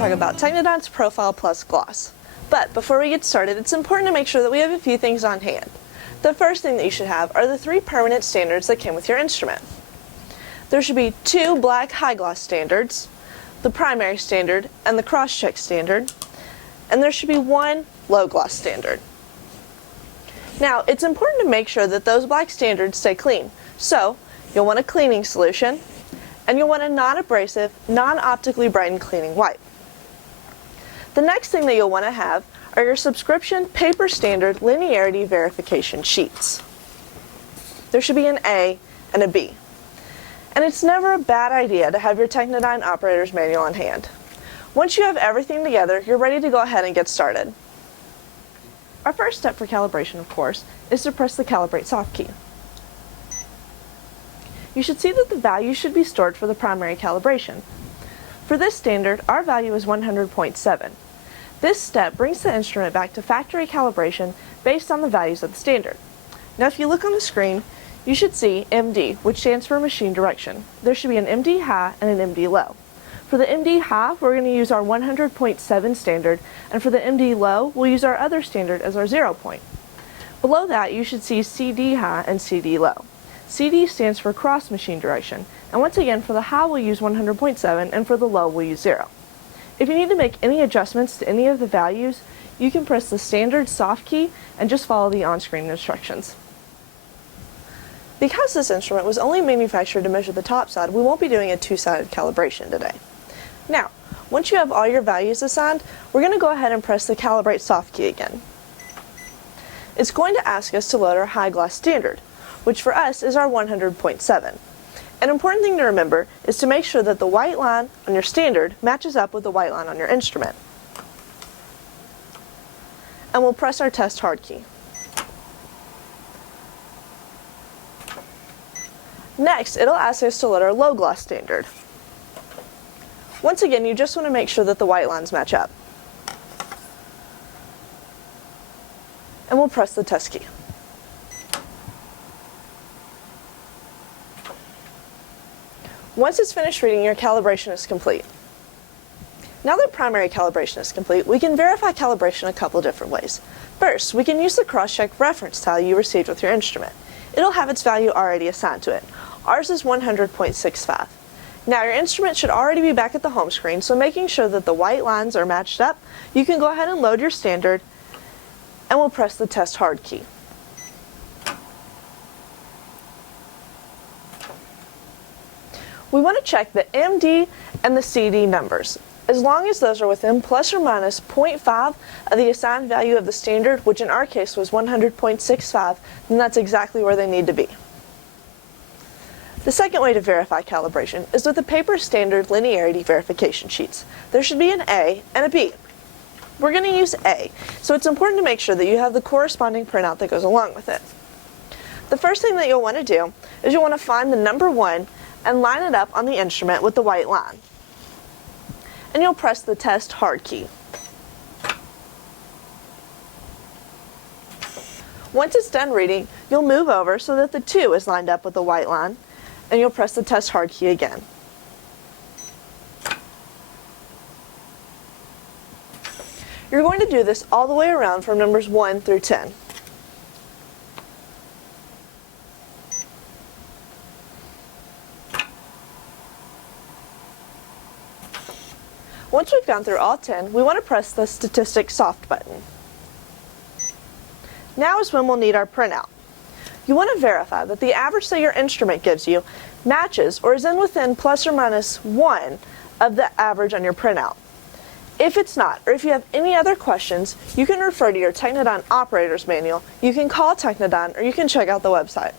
talk about Technidyne's Profile Plus Gloss. But before we get started, it's important to make sure that we have a few things on hand. The first thing that you should have are the 3 permanent standards that came with your instrument. There should be 2 black high gloss standards, the primary standard and the cross-check standard, and there should be 1 low gloss standard. Now, it's important to make sure that those black standards stay clean. So, you'll want a cleaning solution, and you'll want a non-abrasive, non-optically brightened cleaning wipe. The next thing that you'll want to have are your subscription paper standard linearity verification sheets. There should be an A and a B. And it's never a bad idea to have your Technidyne operator's manual on hand. Once you have everything together, you're ready to go ahead and get started. Our first step for calibration, of course, is to press the Calibrate soft key. You should see that the value should be stored for the primary calibration. For this standard, our value is 100.7. This step brings the instrument back to factory calibration based on the values of the standard. Now if you look on the screen, you should see MD, which stands for machine direction. There should be an MD high and an MD low. For the MD high, we're going to use our 100.7 standard, and for the MD low, we'll use our other standard as our 0 point. Below that, you should see CD high and CD low. CD stands for cross machine direction, and once again, for the high, we'll use 100.7, and for the low, we'll use 0. If you need to make any adjustments to any of the values, you can press the standard soft key and just follow the on-screen instructions. Because this instrument was only manufactured to measure the top side, we won't be doing a two-sided calibration today. Now, once you have all your values assigned, we're going to go ahead and press the Calibrate soft key again. It's going to ask us to load our high gloss standard, which for us is our 100.7. An important thing to remember is to make sure that the white line on your standard matches up with the white line on your instrument. And we'll press our Test Hard key. Next, it'll ask us to load our low gloss standard. Once again, you just want to make sure that the white lines match up. And we'll press the Test key. Once it's finished reading, your calibration is complete. Now that primary calibration is complete, we can verify calibration a couple different ways. First, we can use the cross-check reference tile you received with your instrument. It'll have its value already assigned to it. Ours is 100.65. Now your instrument should already be back at the home screen, so making sure that the white lines are matched up, you can go ahead and load your standard, and we'll press the Test Hard key. We want to check the MD and the CD numbers. As long as those are within plus or minus 0.5 of the assigned value of the standard, which in our case was 100.65, then that's exactly where they need to be. The second way to verify calibration is with the paper standard linearity verification sheets. There should be an A and a B. We're going to use A, so it's important to make sure that you have the corresponding printout that goes along with it. The first thing that you'll want to do is you'll want to find the number 1 and line it up on the instrument with the white line. And you'll press the Test Hard key. Once it's done reading, you'll move over so that the 2 is lined up with the white line, and you'll press the Test Hard key again. You're going to do this all the way around from numbers 1 through 10. Once we've gone through all 10, we want to press the Statistics Soft button. Now is when we'll need our printout. You want to verify that the average that your instrument gives you matches or is within plus or minus 1 of the average on your printout. If it's not, or if you have any other questions, you can refer to your Technidyne operator's manual, you can call Technidyne, or you can check out the website.